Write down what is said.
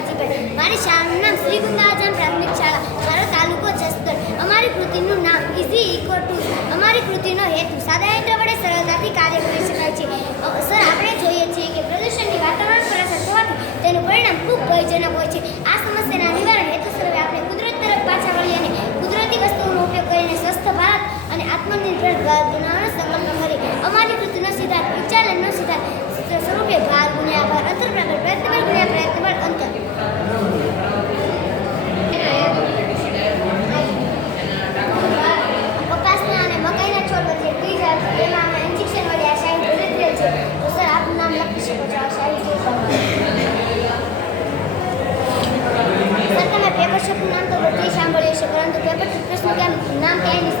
કાળજીભાઈ મારી શાળાનું નામ શ્રી ગુંદાજન પ્રાથમિક શાળા મારો તાલુકો જસદણ. અમારી કૃતિનું નામ ઇઝી ઇકો ટુ અમારી કૃતિનો હેતુ સાદા યંત્ર વડે સરળતાથી કાર્ય કરી શકાય છે. સર, આપણે જોઈએ છીએ કે પ્રદૂષણની વાતાવરણ પર અસર થવાથી તેનું પરિણામ ખૂબ ભયજનક હોય છે. આ સમસ્યાના નિવારણ હેતુ હવે આપણે કુદરત તરફ પાછા વળી અને કુદરતી વસ્તુઓનો ઉપયોગ કરીને સ્વસ્થ ભારત અને આત્મનિર્ભર ભારત બનાવવાનો સંકલ્પ કરી અમારી કૃતિનો સિદ્ધાંત વિચારણનો સિદ્ધાંત સ્વરૂપે ભાગ ગુણ્યા ભાર અંતર બરાબર Sudah 你